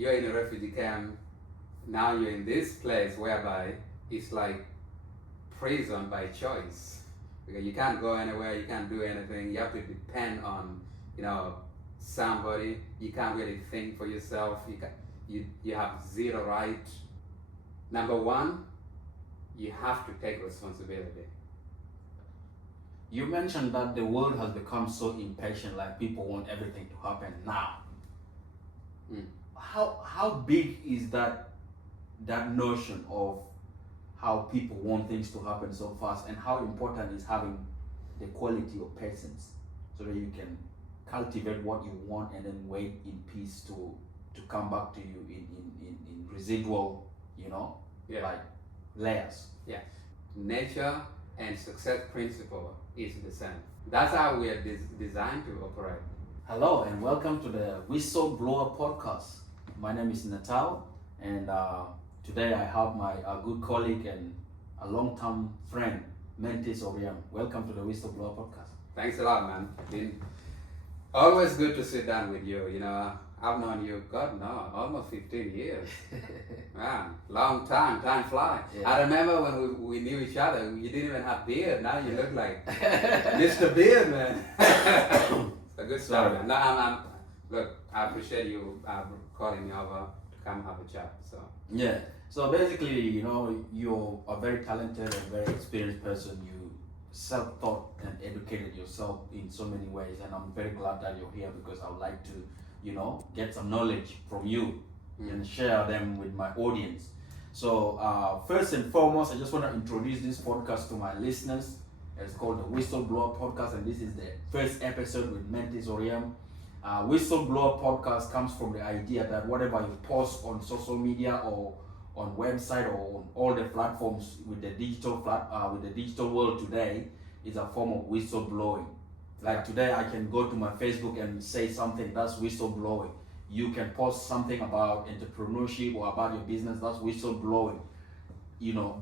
you're in a refugee camp. Now you're in this place whereby it's like prison by choice. Because you can't go anywhere, you can't do anything. You have to depend on, somebody. You can't really think for yourself. You have zero right. Number one, you have to take responsibility. You mentioned that the world has become so impatient, like people want everything to happen now. Mm. How big is that notion of how people want things to happen so fast, and how important is having the quality of patience so that you can cultivate what you want and then wait in peace to come back to you in residual, Yeah. like layers. Yeah. Nature and success principle is the same. That's how we are designed to operate. Hello and welcome to the Whistleblower Podcast. My name is Natal, and today I have my good colleague and a long-term friend, Mentis Oriam. Welcome to the Whistleblower Podcast. Thanks a lot, man. Been always good to sit down with you. I've known you, almost 15 years. Man, long time flies. Yeah. I remember when we knew each other, you didn't even have beard. Now you look like Mr. Beard, man. It's a good story, man. No, look, I appreciate you calling me over to come have a chat. Yeah. So basically, you're a very talented and very experienced person. You self-taught and educated yourself in so many ways, and I'm very glad that you're here because I would like to, get some knowledge from you and share them with my audience. So first and foremost, I just want to introduce this podcast to my listeners. It's called the Whistleblower Podcast, and this is the first episode with Mentis Oriam. Whistleblower Podcast comes from the idea that whatever you post on social media or on website or on all the platforms with the digital world today is a form of whistleblowing. Like today, I can go to my Facebook and say something, that's whistleblowing. You can post something about entrepreneurship or about your business, that's whistleblowing.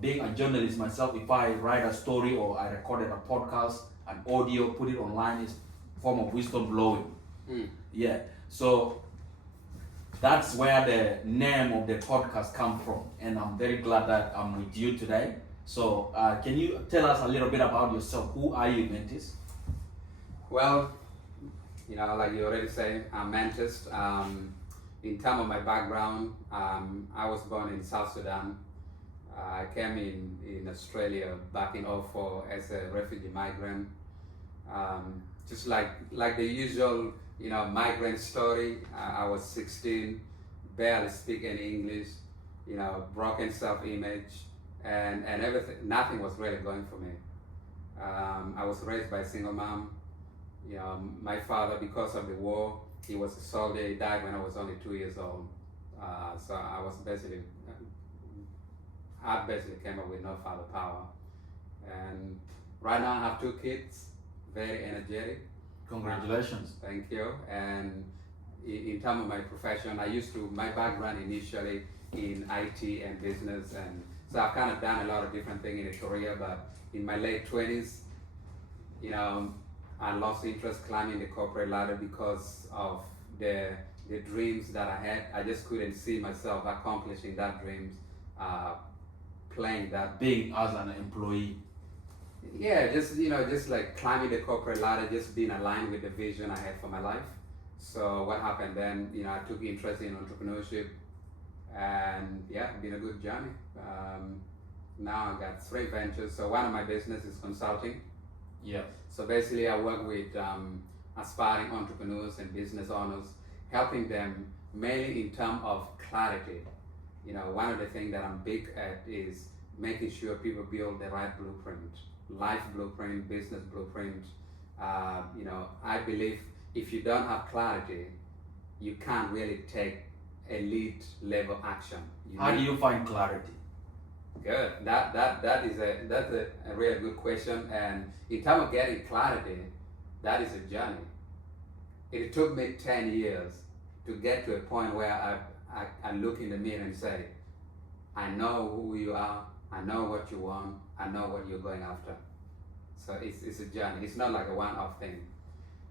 Being a journalist myself, if I write a story or I recorded a podcast, an audio, put it online, is a form of whistleblowing. Yeah, so that's where the name of the podcast comes from, and I'm very glad that I'm with you today. So can you tell us a little bit about yourself? Who are you, Mentis? Well, like you already said, I'm Mentis. In terms of my background, I was born in South Sudan. I came in Australia back in 2004 as a refugee migrant. Just like the usual, migrant story. I was 16, barely speak any English, broken self-image, and everything. Nothing was really going for me. I was raised by a single mom. My father, because of the war, he was a soldier. He died when I was only 2 years old. So I basically came up with no father power. And right now I have 2 kids, very energetic. Congratulations. Thank you. And in terms of my profession, my background initially in IT and business, and so I've kind of done a lot of different things in a career, but in my late 20s, I lost interest climbing the corporate ladder because of the dreams that I had. I just couldn't see myself accomplishing that dreams, playing that. Being as an employee. Yeah, just like climbing the corporate ladder, just being aligned with the vision I had for my life. So what happened then, I took interest in entrepreneurship, and yeah, it's been a good journey. Now I got 3 ventures. So one of my business is consulting. Yeah. So basically I work with aspiring entrepreneurs and business owners, helping them mainly in terms of clarity. One of the things that I'm big at is making sure people build the right blueprint, life blueprint, business blueprint. I believe if you don't have clarity, you can't really take elite level action. How do you find clarity? Good. That's a really good question. And in terms of getting clarity, that is a journey. It took me 10 years to get to a point where I look in the mirror and say, I know who you are, I know what you want, I know what you're going after. So it's a journey. It's not like a one-off thing.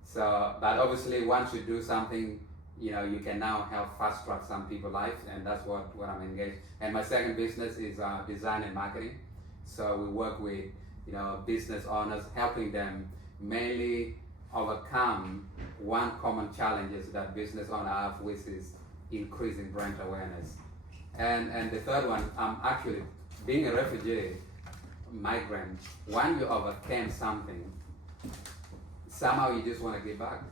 So, but obviously once you do something you can now help fast track some people's lives, and that's what I'm engaged. And my second business is design and marketing. So we work with business owners, helping them mainly overcome one common challenges that business owners have, which is increasing brand awareness. And the third one, actually being a refugee migrant. When you overcame something, somehow you just want to give back.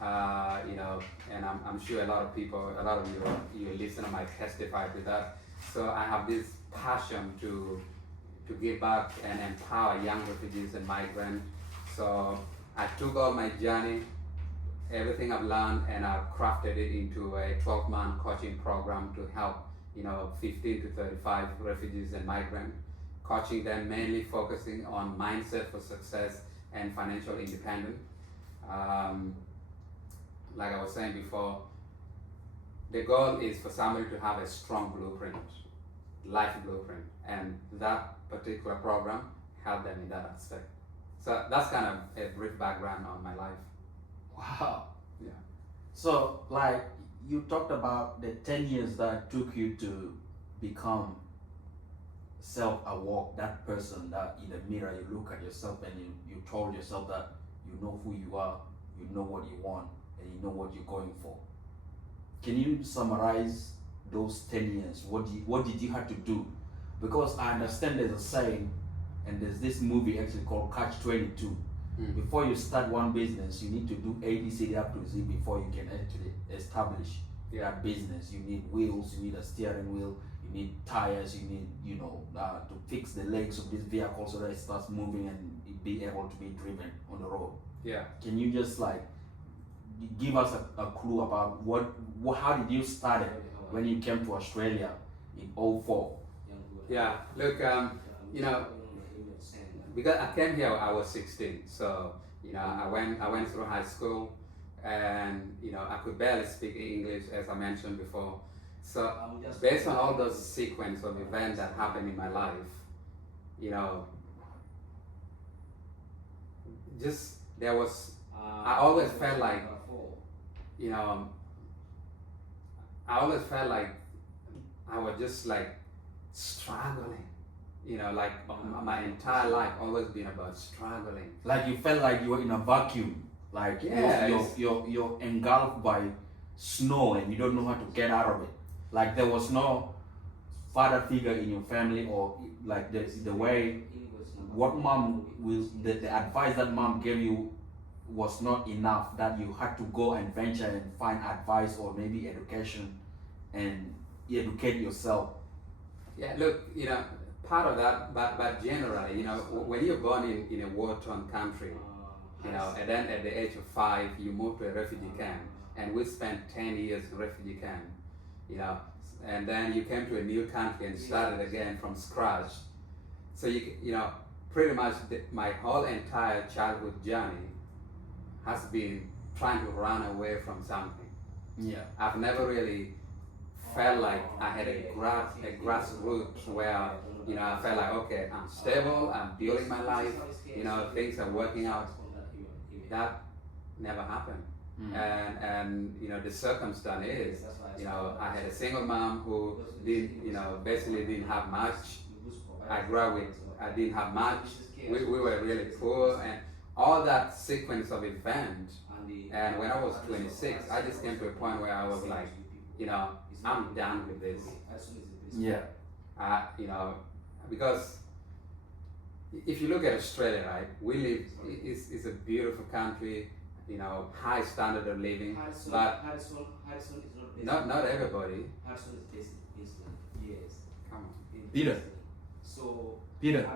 And I'm sure a lot of you listener might testify to that. So I have this passion to give back and empower young refugees and migrants. So I took all my journey, everything I've learned, and I've crafted it into a 12-month coaching program to help 15 to 35 refugees and migrants, coaching them mainly focusing on mindset for success and financial independence. Like I was saying before, the goal is for somebody to have a strong blueprint, life blueprint, and that particular program helped them in that aspect. So that's kind of a brief background on my life. Wow. Yeah. So, like, you talked about the 10 years that took you to become self-aware, that person that in the mirror you look at yourself and you told yourself that you know who you are, you know what you want, and you know what you're going for. Can you summarize those 10 years? What did you have to do? Because I understand there's a saying, and there's this movie actually called Catch-22. Before you start one business, you need to do A, B, C, D, up to Z before you can actually establish that business. You need wheels, you need a steering wheel, you need tires, you need, to fix the legs of this vehicle so that it starts moving and it be able to be driven on the road. Yeah. Can you just give us a clue about how did you start it when you came to Australia in 2004? Yeah, look, because I came here, I was 16, so I went through high school, and I could barely speak English, as I mentioned before. So based on all those sequence of events that happened in my life, just there was, I always felt like, I was just like struggling. My entire life always been about struggling. Like you felt like you were in a vacuum, like you're engulfed by snow and you don't know how to get out of it. Like there was no father figure in your family, or like the way what mom will the advice that mom gave you was not enough, that you had to go and venture and find advice or maybe education and educate yourself. Yeah, look, part of that, but generally, when you're born in a war-torn country, and then at the age of 5, you move to a refugee camp, and we spent 10 years in refugee camp, and then you came to a new country and started again from scratch. So pretty much my whole entire childhood journey has been trying to run away from something. Yeah. I've never really felt like I had a grassroots where I felt like, okay, I'm stable, I'm building my life, things are working out. That never happened. And the circumstance is, I had a single mom who basically didn't have much. I grew up with, I didn't have much. We were really poor, and all that sequence of events. And when I was 26, I just came to a point where I was like, I'm done with this. Yeah. Because if you look at Australia, right, we live, it's a beautiful country, high standard of living, but not everybody. Come on. Peter. Peter.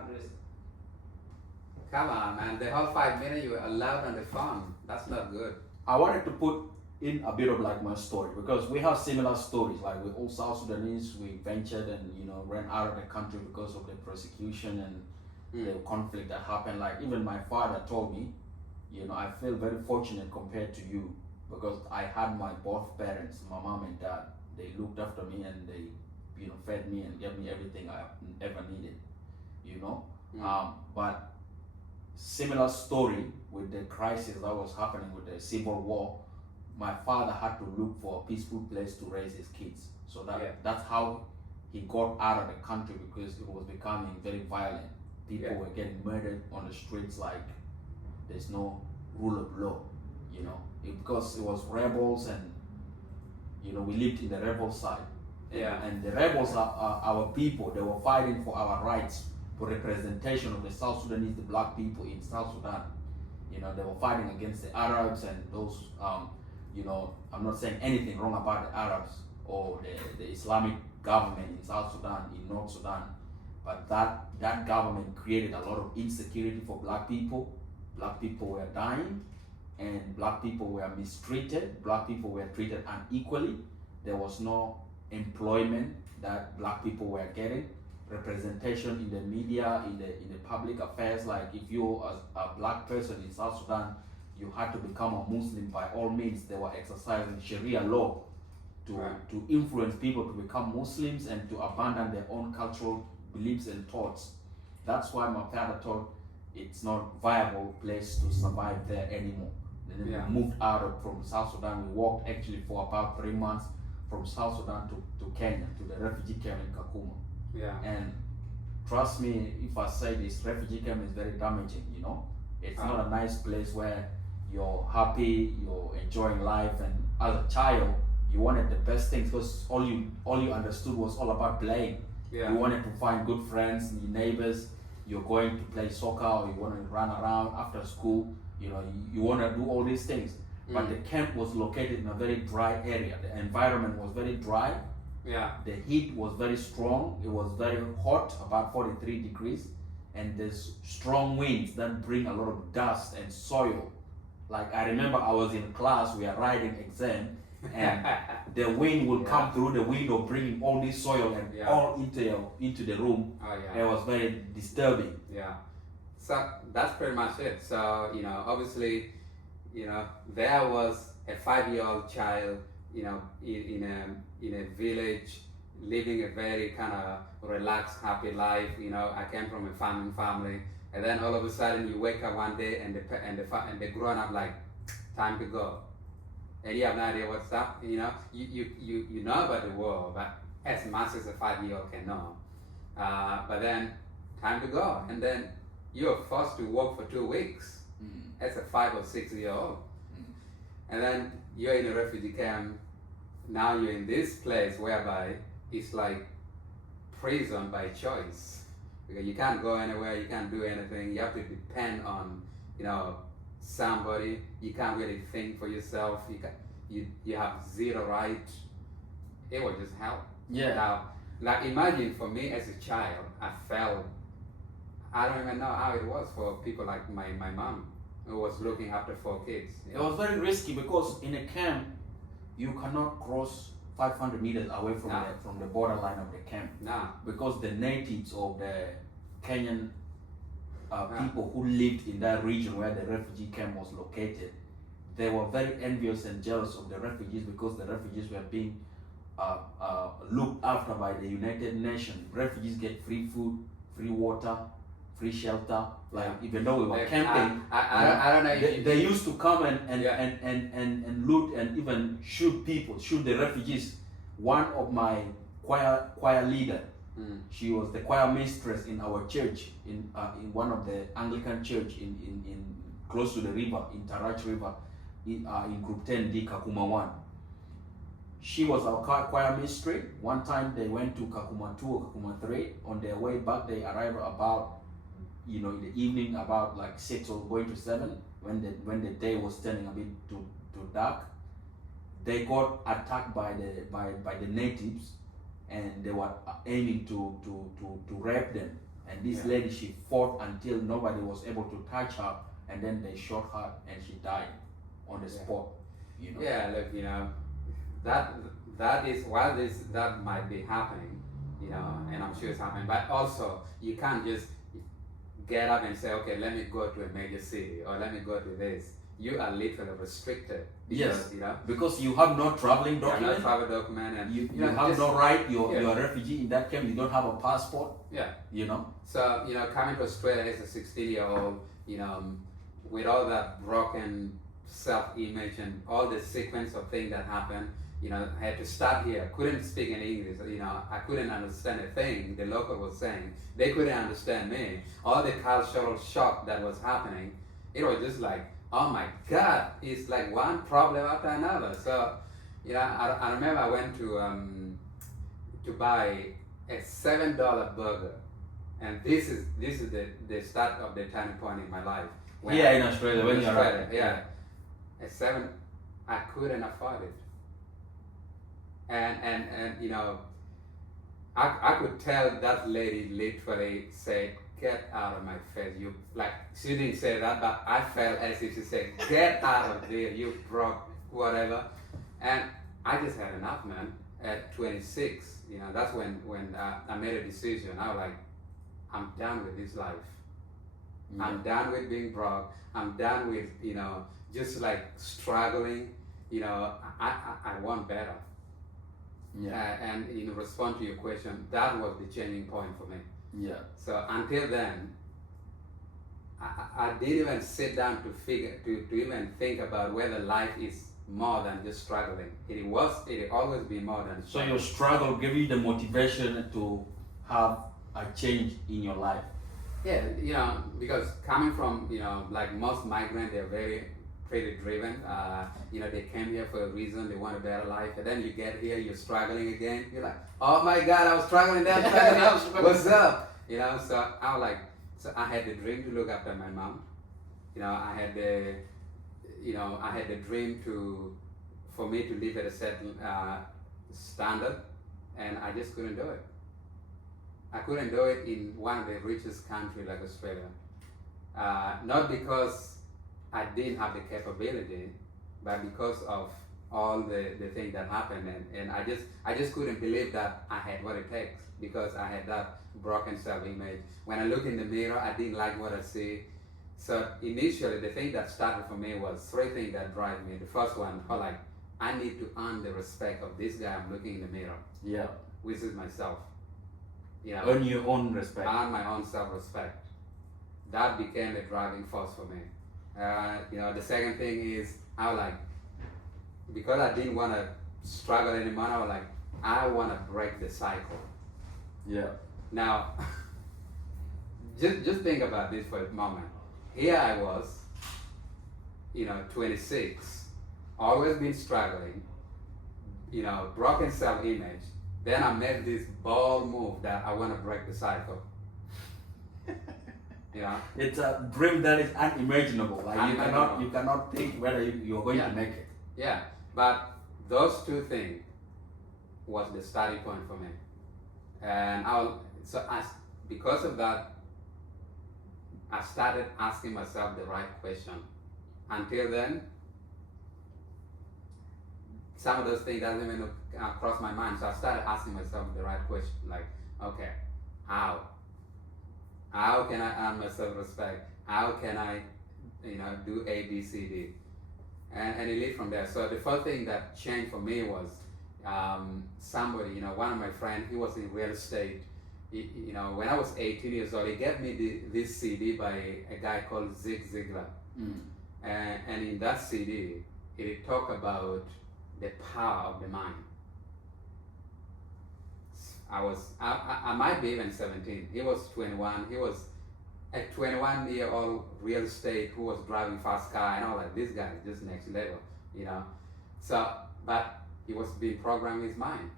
Come on, man. The whole 5 minutes you were allowed on the phone. That's not good. I wanted to put in a bit of like my story, because we have similar stories. Like we're all South Sudanese, we ventured and ran out of the country because of the persecution and the conflict that happened. Like even my father told me, I feel very fortunate compared to you, because I had my both parents, my mom and dad. They looked after me and they fed me and gave me everything I ever needed. But similar story with the crisis that was happening with the civil war. my father had to look for a peaceful place to raise his kids. So Yeah. that's how he got out of the country, because it was becoming very violent. People Yeah. were getting murdered on the streets like there's no rule of law, because it was rebels, and we lived in the rebel side. Yeah. And the rebels are our people. They were fighting for our rights, for representation of the South Sudanese, the black people in South Sudan. They were fighting against the Arabs and those, I'm not saying anything wrong about the Arabs or the Islamic government in South Sudan, in North Sudan. But that government created a lot of insecurity for black people. Black people were dying, and black people were mistreated. Black people were treated unequally. There was no employment that black people were getting. Representation in the media, in the public affairs. Like if you a black person in South Sudan, you had to become a Muslim by all means. They were exercising Sharia law to influence people to become Muslims and to abandon their own cultural beliefs and thoughts. That's why my father thought it's not viable place to survive there anymore. And then we moved from South Sudan. We walked actually for about 3 months from South Sudan to Kenya, to the refugee camp in Kakuma. Yeah. And trust me, if I say this, refugee camp is very damaging. It's not a nice place where you're happy, you're enjoying life, and as a child, you wanted the best things, because all you understood was all about playing. Yeah. You wanted to find good friends, neighbors. You're going to play soccer, or you want to run around after school. You want to do all these things. But the camp was located in a very dry area. The environment was very dry. Yeah. The heat was very strong. It was very hot, about 43 degrees. And there's strong winds that bring a lot of dust and soil. Like I remember I was in class, we are writing exam, and the wind will come through the window, bringing all this soil and all into the room. Oh, yeah. It was very disturbing. Yeah. So that's pretty much it. So, obviously, there was a 5-year-old child, in a village, living a very kind of relaxed, happy life. I came from a farming family, and then all of a sudden you wake up one day and the grown up like, time to go, and you have no idea what's up. You know about the war, but as much as a 5-year-old can know. But then time to go, and then you're forced to work for 2 weeks as a 5 or 6-year-old, and then you're in a refugee camp. Now you're in this place whereby it's like prison by choice, because you can't go anywhere, you can't do anything. You have to depend on somebody. You can't really think for yourself. You have zero right. It was just hell. Yeah. Now, like imagine for me as a child, I don't even know how it was for people like my mom, who was looking after 4 kids. It was very risky, because in a camp, you cannot cross 500 meters away from the borderline of the camp. Nah. Because the natives of the Kenyan people who lived in that region where the refugee camp was located, they were very envious and jealous of the refugees, because the refugees were being looked after by the United Nations. Refugees get free food, free water, free shelter. Like even though we were camping, I don't know. They used to come and loot and even shoot people, shoot the refugees. One of my choir leader, she was the choir mistress in our church, in one of the Anglican church in close to the river, in Tarach River, in Group 10D, Kakuma 1. She was our choir mistress. One time they went to Kakuma 2 or Kakuma 3. On their way back, they arrived about, in the evening, about like 6 or going to 7, when the day was turning a bit too dark. They got attacked by the natives, and they were aiming to rape them. And this lady, she fought until nobody was able to touch her, and then they shot her and she died on the spot. Yeah, look, that is while that might be happening, and I'm sure it's happening, but also you can't just get up and say, okay, let me go to a major city, or let me go to this. You are literally restricted. Because, because you have no traveling document. No travel document, and you have no right. You're a refugee in that camp. You don't have a passport. Yeah. So coming to Australia as a 16-year-old, with all that broken self-image and all the sequence of things that happened. You know, I had to start here. Couldn't speak in English. You know, I couldn't understand a thing the local was saying. They couldn't understand me. All the cultural shock that was happening, it was just like, oh my God, it's like one problem after another. So, you know, I remember I went to buy a $7 burger, and this is the start of the turning point in my life. Here in Australia, when you're Australia, yeah, a seven, I couldn't afford it. And you know, I could tell that lady literally said, "Get out of my face, you," like, she didn't say that, but I felt as if she said, "Get out of there, you broke whatever." And I just had enough, man. At 26, you know, that's when I made a decision. I was like, I'm done with this life. I'm done with being broke. I'm done with, you know, just like struggling. You know, I want better. Yeah. And in response to your question, that was the changing point for me. Yeah. So until then, I didn't even sit down to even think about whether life is more than just struggling. It always been more than So struggling. your struggle gave you the motivation to have a change in your life. Yeah, you know, because coming from, you know, like most migrants, they're very pretty driven. You know, they came here for a reason. They want a better life. And then you get here, you're struggling again. You're like, oh my God, I was struggling that time. What's up? You know, so I was like, so I had the dream to look after my mom. You know, I had the dream for me to live at a certain standard, and I just couldn't do it. I couldn't do it in one of the richest countries like Australia. Not because I didn't have the capability, but because of all the things that happened, and I just couldn't believe that I had what it takes, because I had that broken self-image. When I look in the mirror, I didn't like what I see. So initially, the thing that started for me was three things that drive me. The first one, I need to earn the respect of this guy I'm looking in the mirror, Yeah. which is myself. You know, Earn your own respect. earn my own self-respect. That became a driving force for me. You know, the second thing is, I was like, because I didn't want to struggle anymore, I was like, I want to break the cycle. Yeah. Now, just think about this for a moment. Here I was, you know, 26, always been struggling, you know, broken self-image. Then I made this bold move that I want to break the cycle. You know? It's a dream that is unimaginable. Like Unimaginable. you cannot think whether you're going Yeah. to make it. Yeah, but those two things was the starting point for me. And because of that, I started asking myself the right question. Until then, some of those things doesn't even cross my mind. So I started asking myself the right question, like, okay, how? How can I earn my self-respect? How can I, you know, do A, B, C, D? And it led from there. So the first thing that changed for me was somebody, you know, one of my friends, he was in real estate. You know, when I was 18 years old, he gave me this CD by a guy called Zig Ziglar. Mm. And in that CD, it talked about the power of the mind. I might be even 17. He was 21. He was a 21-year-old real estate who was driving fast car, and I was like, this guy is just next level, you know. So, but he was being programmed his mind.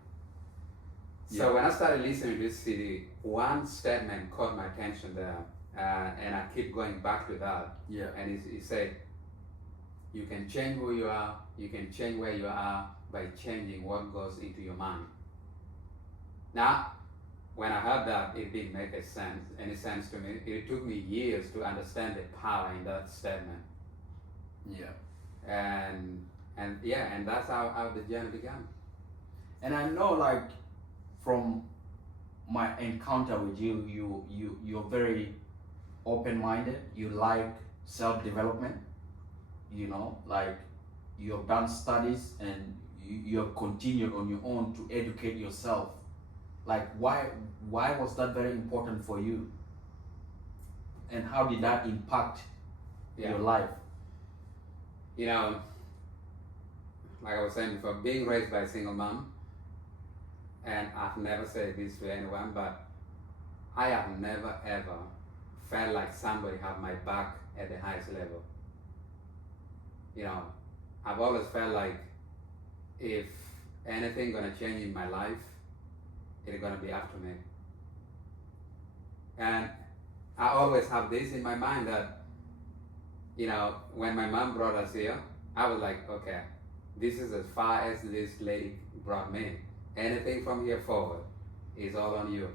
So Yeah. when I started listening to this CD, one statement caught my attention there, and I keep going back to that. Yeah. And he said, you can change who you are, you can change where you are by changing what goes into your mind. Now, when I heard that, it didn't make any sense to me. It took me years to understand the power in that statement. Yeah. And that's how the journey began. And I know, like, from my encounter with you, you're very open-minded. You like self-development. You know, like, you have done studies and you have continued on your own to educate yourself. Like, why was that very important for you? And how did that impact your life? You know, like I was saying before, being raised by a single mom, and I've never said this to anyone, but I have never ever felt like somebody had my back at the highest level. You know, I've always felt like if anything gonna change in my life, it's gonna be up to me. And I always have this in my mind that, you know, when my mom brought us here, I was like, okay, this is as far as this lady brought me. Anything from here forward is all on you.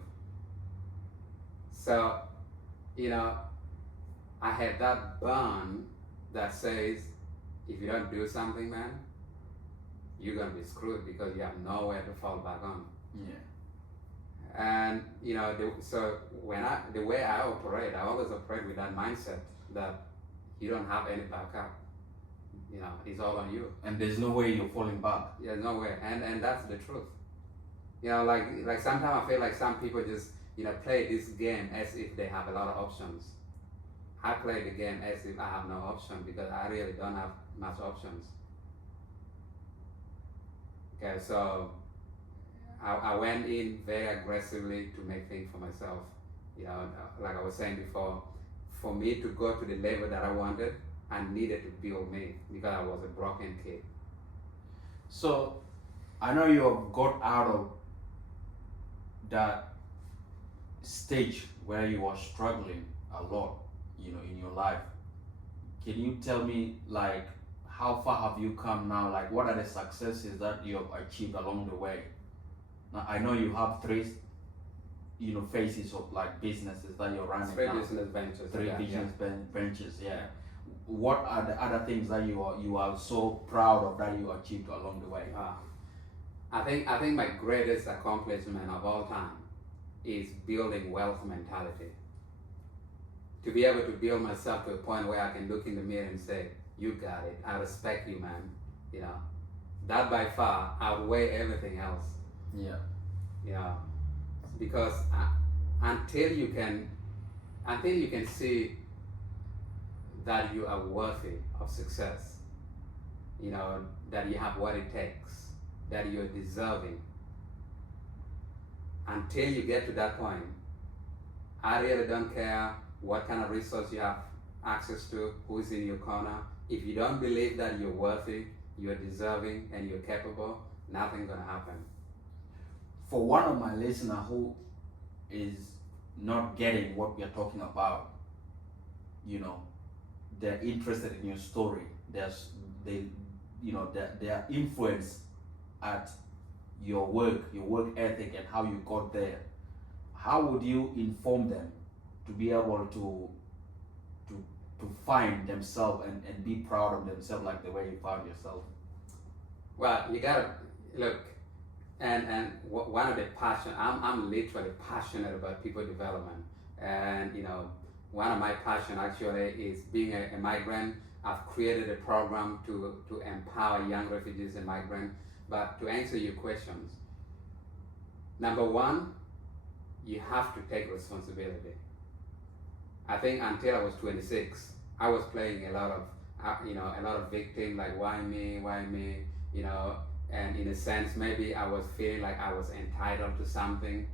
So, you know, I had that bond that says, if you don't do something, man, you're gonna be screwed because you have nowhere to fall back on. Yeah. And you know, so the way I operate, I always operate with that mindset that you don't have any backup. You know, it's all on you. And there's no way you're falling back. There's no way, and that's the truth. You know, like sometimes I feel like some people just, you know, play this game as if they have a lot of options. I play the game as if I have no option because I really don't have much options. Okay, so I went in very aggressively to make things for myself. You know, like I was saying before, for me to go to the level that I wanted, I needed to build me because I was a broken kid. So I know you have got out of that stage where you were struggling a lot, you know, in your life. Can you tell me, like, how far have you come now? Like, what are the successes that you have achieved along the way? Now, I know you have three, you know, phases of like businesses that you're running Three now. business ventures. Three yeah, business yeah. ventures, yeah. What are the other things that you are so proud of that you achieved along the way? I think my greatest accomplishment of all time is building wealth mentality. To be able to build myself to a point where I can look in the mirror and say, "You got it. I respect you, man." You know, that by far outweigh everything else. Yeah. You know, because until you can see that you are worthy of success, you know, that you have what it takes, that you're deserving. Until you get to that point, I really don't care what kind of resource you have access to, who's in your corner. If you don't believe that you're worthy, you're deserving, and you're capable, nothing's gonna happen. For one of my listeners who is not getting what we are talking about, you know, they're interested in your story. They are influenced at your work ethic and how you got there. How would you inform them to be able to find themselves and be proud of themselves like the way you found yourself? Well, you gotta look, and one of the passion, I'm literally passionate about people development, and you know, one of my passion actually is being a migrant. I've created a program to empower young refugees and migrants. But to answer your questions, number one, you have to take responsibility. I think until I was 26, I was playing a lot of victim, like why me, you know, and in a sense, maybe I was feeling like I was entitled to something,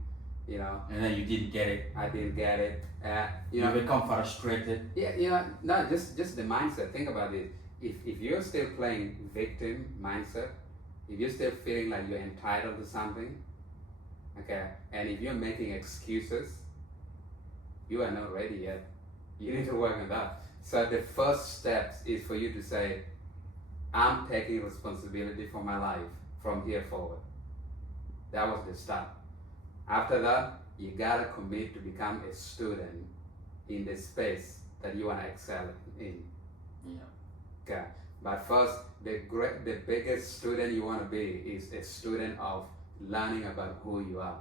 you know. And then you didn't get it. I didn't get it. You become frustrated. Yeah, you know, no, just the mindset. Think about it. If you're still playing victim mindset, if you're still feeling like you're entitled to something, okay, and if you're making excuses, you are not ready yet. You need to work on that. So the first steps is for you to say, I'm taking responsibility for my life from here forward. That was the start. After that, you gotta commit to become a student in the space that you wanna excel in. Yeah. Okay. But first, the biggest student you wanna be is a student of learning about who you are.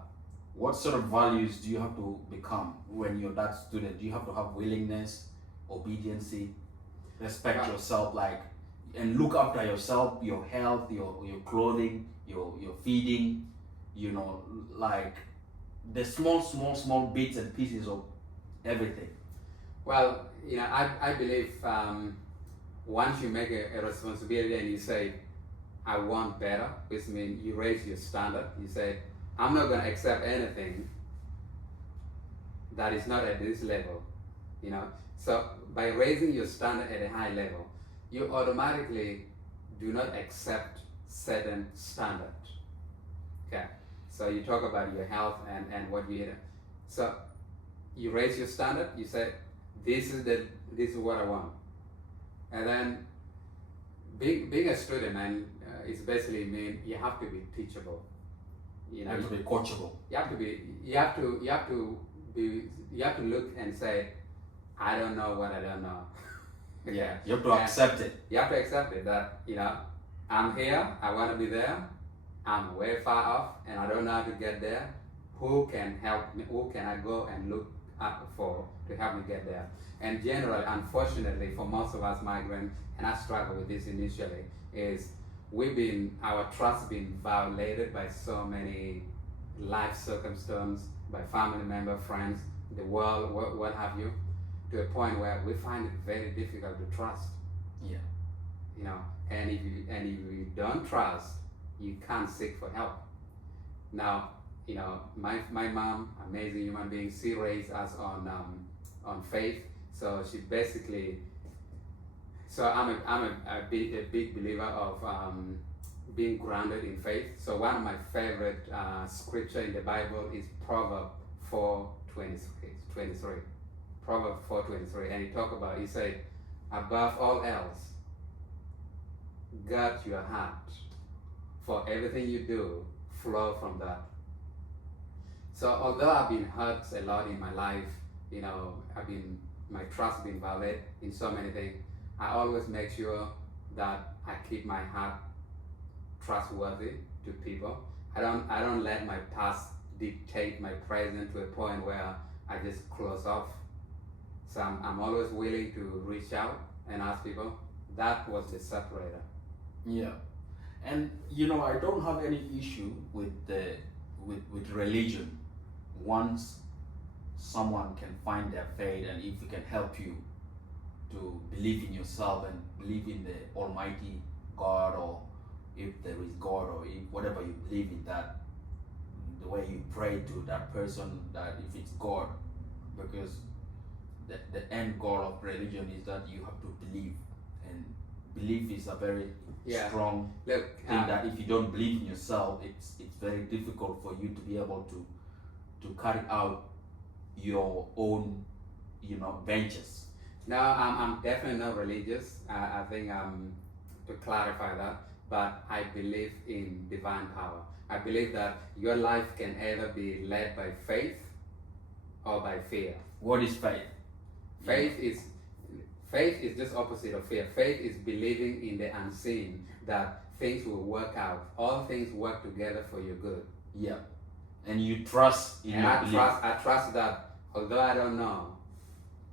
What sort of values do you have to become when you're that student? Do you have to have willingness, obedience, respect yourself, like, and look after yourself, your health, your clothing, your feeding, you know, like the small bits and pieces of everything? Well, you know, I believe once you make a responsibility and you say, I want better, which means you raise your standard. You say, I'm not going to accept anything that is not at this level, you know. So by raising your standard at a high level, you automatically do not accept certain standard. Okay. So you talk about your health and what you eat. So you raise your standard. You say, this is what I want, and then being a student and it's basically mean you have to be teachable. You know, You have to be coachable. you have to be you have to look and say, I don't know what I don't know. Yeah, you have to And accept it. you have to accept it that, you know, I'm here, I want to be there, I'm way far off and I don't know how to get there. Who can help me? Who can I go and look up for to help me get there? And generally, unfortunately, for most of us migrants, and I struggle with this initially, is our trust been violated by so many life circumstances, by family member, friends, the world, what have you, to a point where we find it very difficult to trust. Yeah. You know, and if you don't trust, you can't seek for help. Now, you know, my mom, amazing human being, she raised us on faith. So she basically, so I'm a big believer of being grounded in faith. So one of my favorite scripture in the Bible is Proverbs 4:23. Proverbs 4:23, and he said, above all else, guard your heart, for everything you do flow from that. So although I've been hurt a lot in my life, you know, my trust been violated in so many things, I always make sure that I keep my heart trustworthy to people. I don't let my past dictate my present to a point where I just close off. So I'm always willing to reach out and ask people. That was the separator. Yeah, and you know, I don't have any issue with with religion. Once someone can find their faith, and if it can help you to believe in yourself and believe in the Almighty God, or if there is God, or if whatever you believe in, that the way you pray to that person, that if it's God, because the end goal of religion is that you have to believe, and belief is a very strong Look, thing that if you don't believe in yourself, it's very difficult for you to be able to carry out your own, you know, ventures. no, I'm definitely not religious. I think to clarify that, but I believe in divine power. I believe that your life can either be led by faith or by fear. What is faith? Faith is just opposite of fear. Faith is believing in the unseen, that things will work out. All things work together for your good. Yeah, and you trust in And your I belief. trust that although I don't know,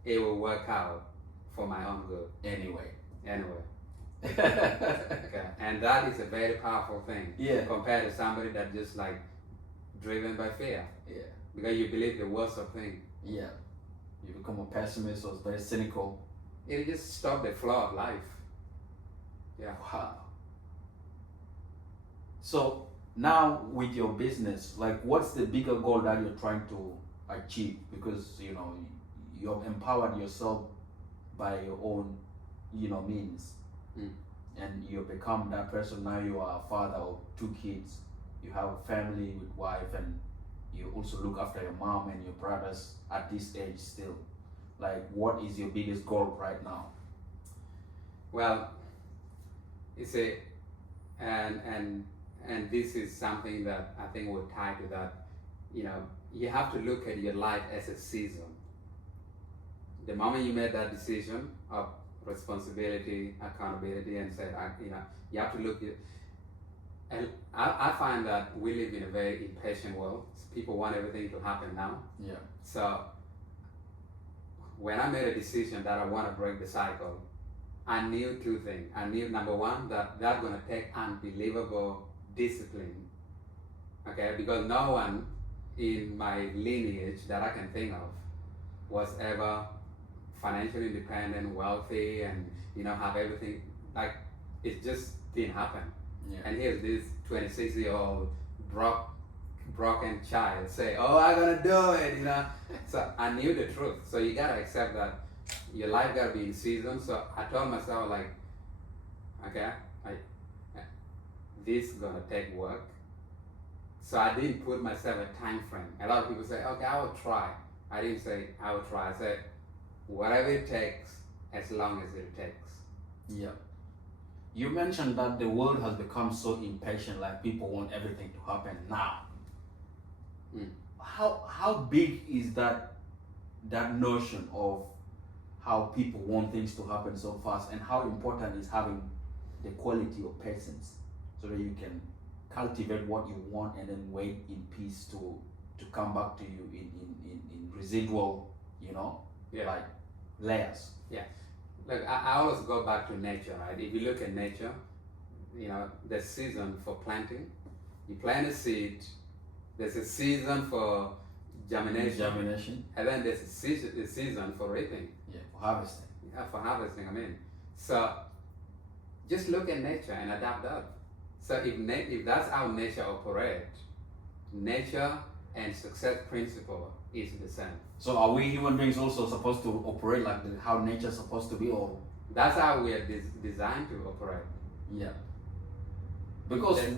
it will work out for my own good. Anyway. Okay. And that is a very powerful thing. Yeah. Compared to somebody that just like driven by fear. Yeah. Because you believe the worst of things. Yeah. You become a pessimist or very cynical. It just stop the flow of life. Yeah. Wow. So now with your business, like what's the bigger goal that you're trying to achieve? Because you know you've empowered yourself by your own, you know, means, and you've become that person. Now you are a father of 2 kids. You have a family with wife, and you also look after your mom and your brothers at this age still. Like, what is your biggest goal right now? Well, it's and this is something that I think will tie to that. You know, you have to look at your life as a season. The moment you made that decision of responsibility, accountability, and said, you know, you have to look at. And I find that we live in a very impatient world. People want everything to happen now. Yeah. So when I made a decision that I want to break the cycle, I knew 2 things. I knew, number one, that that's going to take unbelievable discipline. Okay, because no one in my lineage that I can think of was ever financially independent, wealthy, and have everything. Like it just didn't happen. Yeah. And here's this 26-year-old broken child say, "Oh, I'm gonna do it," So I knew the truth. So you gotta accept that your life gotta be in season. So I told myself like, okay, this gonna take work. So I didn't put myself a time frame. A lot of people say, okay, I will try. I didn't say I will try. I said whatever it takes, as long as it takes. Yeah. You mentioned that the world has become so impatient, like people want everything to happen now. Mm. How big is that notion of how people want things to happen so fast, and how important is having the quality of patience so that you can cultivate what you want and then wait in peace to come back to you in residual, Yeah. like layers. Look, I always go back to nature, right? If you look at nature, the season for planting, you plant a seed, there's a season for germination, and then there's a season for reaping. Yeah, for harvesting. Yeah, for harvesting, So just look at nature and adapt that. So if that's how nature operates, nature and success principle is the same. So are we human beings also supposed to operate like how nature's supposed to be, or? That's how we are designed to operate. Yeah. Because in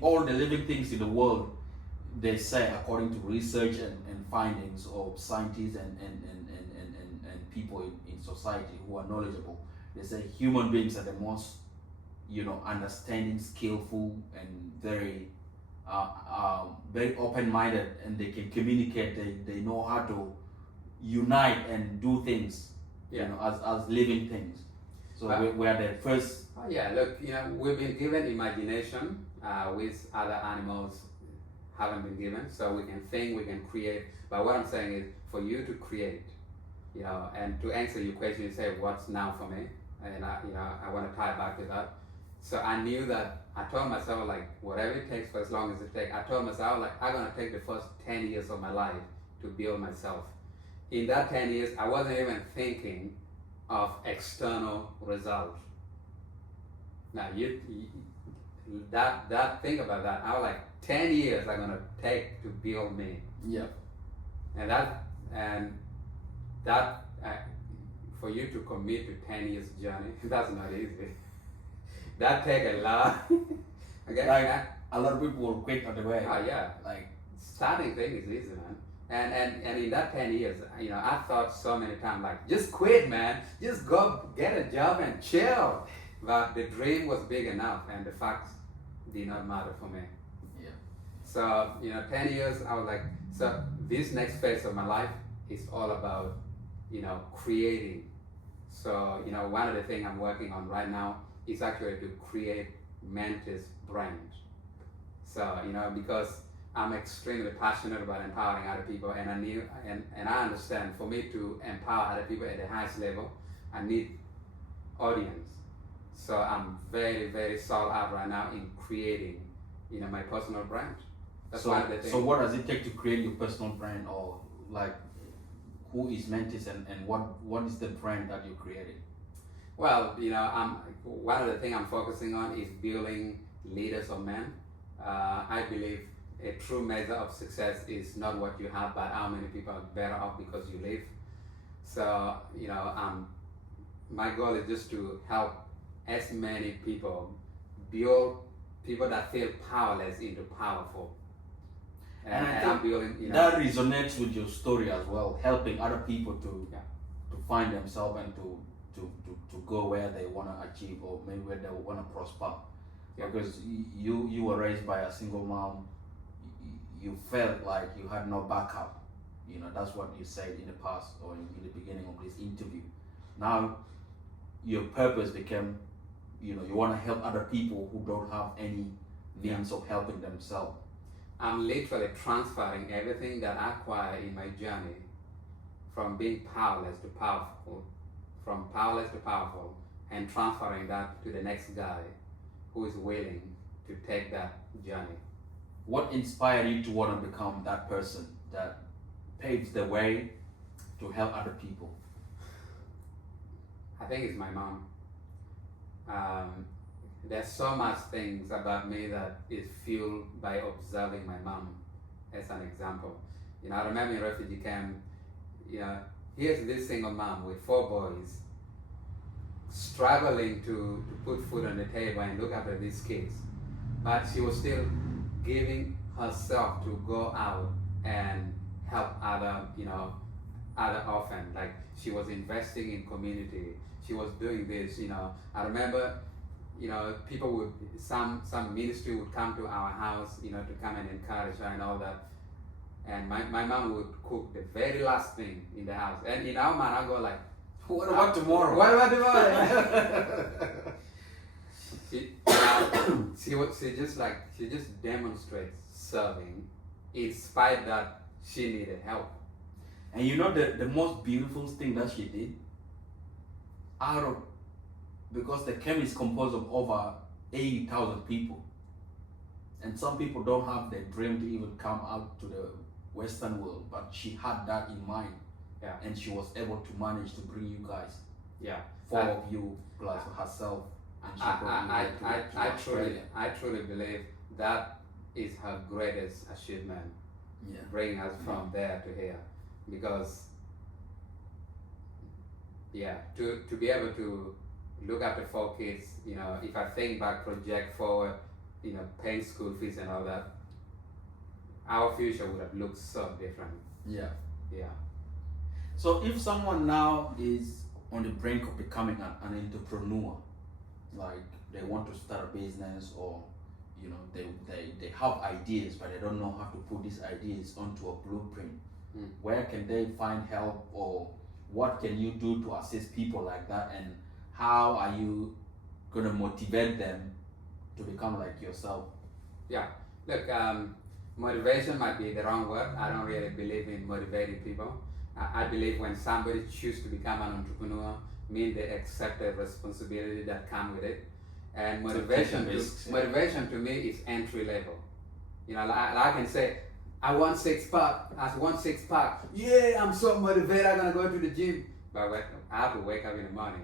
all the living things in the world, they say, according to research and findings of scientists and people in society who are knowledgeable, they say human beings are the most, understanding, skillful, and very open-minded, and they can communicate. They know how to unite and do things, as living things. So we are the first. Oh yeah, look, we've been given imagination, which other animals haven't been given. So we can think, we can create. But what I'm saying is, for you to create, and to answer your question, you say, "What's now for me?" And I want to tie back to that. So I knew that. I told myself, like, whatever it takes for as long as it takes. I told myself, like, I'm gonna take the first 10 years of my life to build myself. In that 10 years, I wasn't even thinking of external results. Now think about that. I was like, 10 years I'm gonna take to build me. Yeah. And that for you to commit to 10 years journey, that's not easy. That take a lot. Okay. Like a lot of people will quit on the way. Oh yeah. Like Starting thing is easy, man. And in that 10 years, I thought so many times, like, just quit, man. Just go get a job and chill. But the dream was big enough, and the facts did not matter for me. Yeah. So 10 years, I was like, so this next phase of my life is all about creating. So one of the things I'm working on right now is actually to create Mantis brand. So because I'm extremely passionate about empowering other people, and I understand, for me to empower other people at the highest level, I need audience. So I'm very, very sold out right now in creating my personal brand. That's one of the things. So what does it take to create your personal brand, or like who is Mantis, and what is the brand that you're creating? Well, one of the things I'm focusing on is building leaders of men. I believe a true measure of success is not what you have, but how many people are better off because you live. So, my goal is just to help as many people build people that feel powerless into powerful. And I'm building, that resonates with your story as well, helping other people to find themselves and to go where they want to achieve, or maybe where they want to prosper. Yeah. Because you were raised by a single mom, you felt like you had no backup. That's what you said in the past, or in the beginning of this interview. Now your purpose became, you want to help other people who don't have any means of helping themselves. I'm literally transferring everything that I acquired in my journey, from being powerless to powerful, and transferring that to the next guy who is willing to take that journey. What inspired you to want to become that person that paves the way to help other people? I think it's my mom. There's so much things about me that is fueled by observing my mom as an example. I remember in refugee camp, here's this single mom with 4 boys struggling to put food on the table and look after these kids. But she was still giving herself to go out and help other orphans. Like she was investing in community. She was doing this. I remember, people would some ministry would come to our house, to come and encourage her and all that. And my mom would cook the very last thing in the house. And in our mind, I go like, What about tomorrow? what about tomorrow? she just demonstrates serving, in spite that she needed help. And the most beautiful thing that she did, because the camp is composed of over 80,000 people, and some people don't have the dream to even come out to the Western world, but she had that in mind. Yeah. And she was able to manage to bring you guys, Yeah. 4 of you plus herself, and she brought you here to Australia. I truly believe that is her greatest achievement, Yeah. bringing us from there to here, because to be able to look after 4 kids, if I think back, project forward, paying school fees and all that, our future would have looked so different. Yeah. Yeah. So if someone now is on the brink of becoming an entrepreneur, like they want to start a business, or they have ideas but they don't know how to put these ideas onto a blueprint, where can they find help, or what can you do to assist people like that, and how are you going to motivate them to become like yourself? Yeah. Look, motivation might be the wrong word. I don't really believe in motivating people. I believe when somebody chooses to become an entrepreneur, means they accept the responsibility that comes with it. And motivation to me is entry level. Like I can say, I want 6-pack. Yeah, I'm so motivated. I'm gonna go to the gym. But I have to wake up in the morning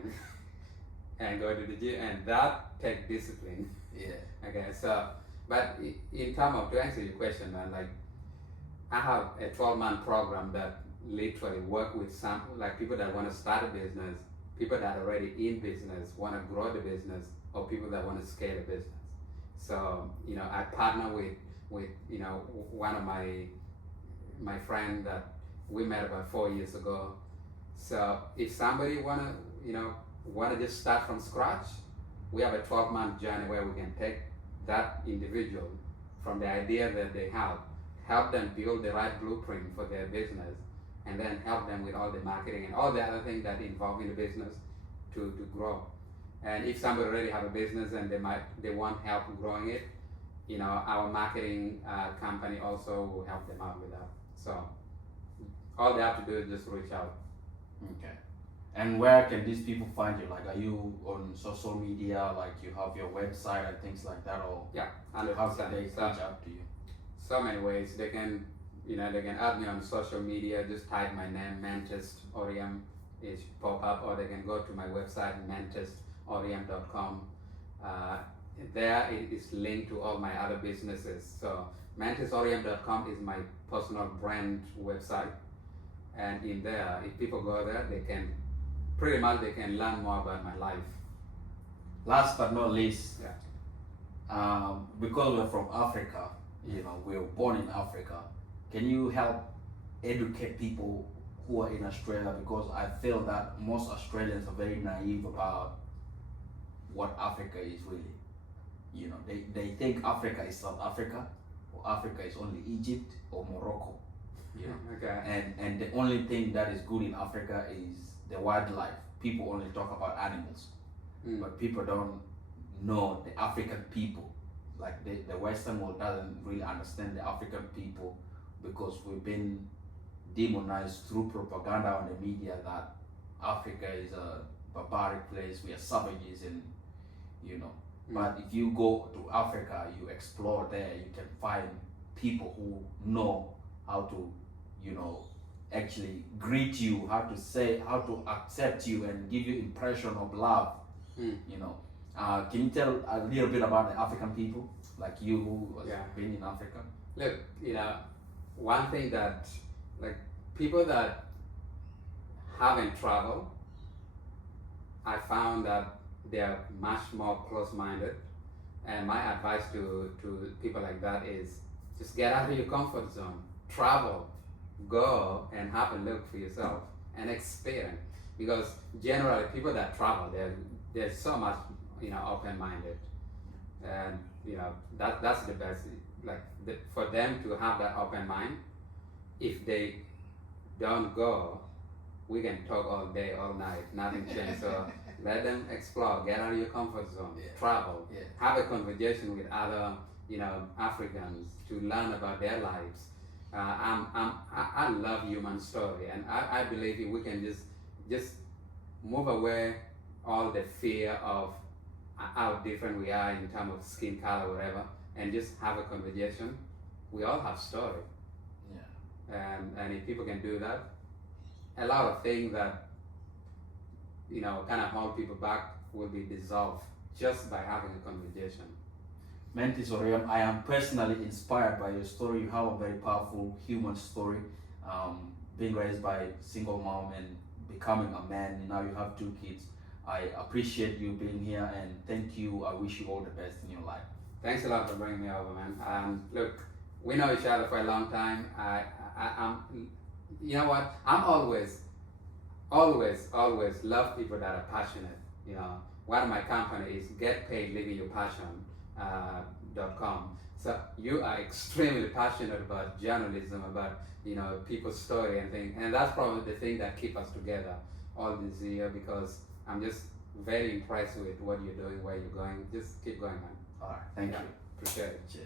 and go to the gym, and that takes discipline. Yeah. Okay, so, but in terms of, to answer your question, man, like I have a 12-month program that literally work with some, like people that want to start a business, people that are already in business, want to grow the business, or people that want to scale a business. So, I partner with one of my friend that we met about 4 years ago. So if somebody want to just start from scratch, we have a 12-month journey where we can take that individual from the idea that they have, help them build the right blueprint for their business, and then help them with all the marketing and all the other things that involve in the business to grow. And if somebody already have a business and they want help growing it, our marketing company also will help them out with that. So all they have to do is just reach out. Okay. And where can these people find you? Like, are you on social media? Like, you have your website and things like that, or Yeah, how 100%. can they reach out to you? So many ways. They can add me on social media. Just type my name, Mantis Oriem, it should pop up, or they can go to my website, mantisoriem.com. There it is linked to all my other businesses. So mantisoriem.com is my personal brand website, and in there, if people go there, they can learn more about my life. Last but not least, Yeah. because we're from Africa, we were born in Africa. Can you help educate people who are in Australia? Because I feel that most Australians are very naive about what Africa is really. They think Africa is South Africa, or Africa is only Egypt or Morocco. Okay. And the only thing that is good in Africa is the wildlife. People only talk about animals, but people don't know the African people. Like the Western world doesn't really understand the African people, because we've been demonized through propaganda on the media that Africa is a barbaric place, we are savages, and But if you go to Africa, you explore there, you can find people who know how to, actually greet you, how to say, how to accept you and give you impression of love. Mm. You know, can you tell a little bit about the African people, like you who has Yeah. been in Africa? Look, one thing that, like, people that haven't traveled, I found that they are much more close-minded. And my advice to people like that is just get out of your comfort zone, travel, go and have a look for yourself and experience. Because generally, people that travel, they're so much, open-minded, and that's the best. Like for them to have that open mind, if they don't go, we can talk all day, all night, nothing changes. So let them explore, get out of your comfort zone, Yeah. travel, Yeah. have a conversation with other, Africans to learn about their lives. I love human story, and I believe if we can just move away all the fear of how different we are in terms of skin color, whatever, and just have a conversation. We all have story, Yeah. and if people can do that, a lot of things that kind of hold people back will be dissolved just by having a conversation. Mentis Orion, I am personally inspired by your story. You have a very powerful human story. Being raised by a single mom and becoming a man, and now you have 2 kids. I appreciate you being here and thank you. I wish you all the best in your life. Thanks a lot for bringing me over, man. Look, we know each other for a long time. I'm, you know what? I'm always love people that are passionate. One of my company is Get Paid Living Your Passion .com. So you are extremely passionate about journalism, about people's story and things, and that's probably the thing that keep us together all this year, because I'm just very impressed with what you're doing, where you're going. Just keep going, man. All right, thank Yeah, you. appreciate it. Cheers.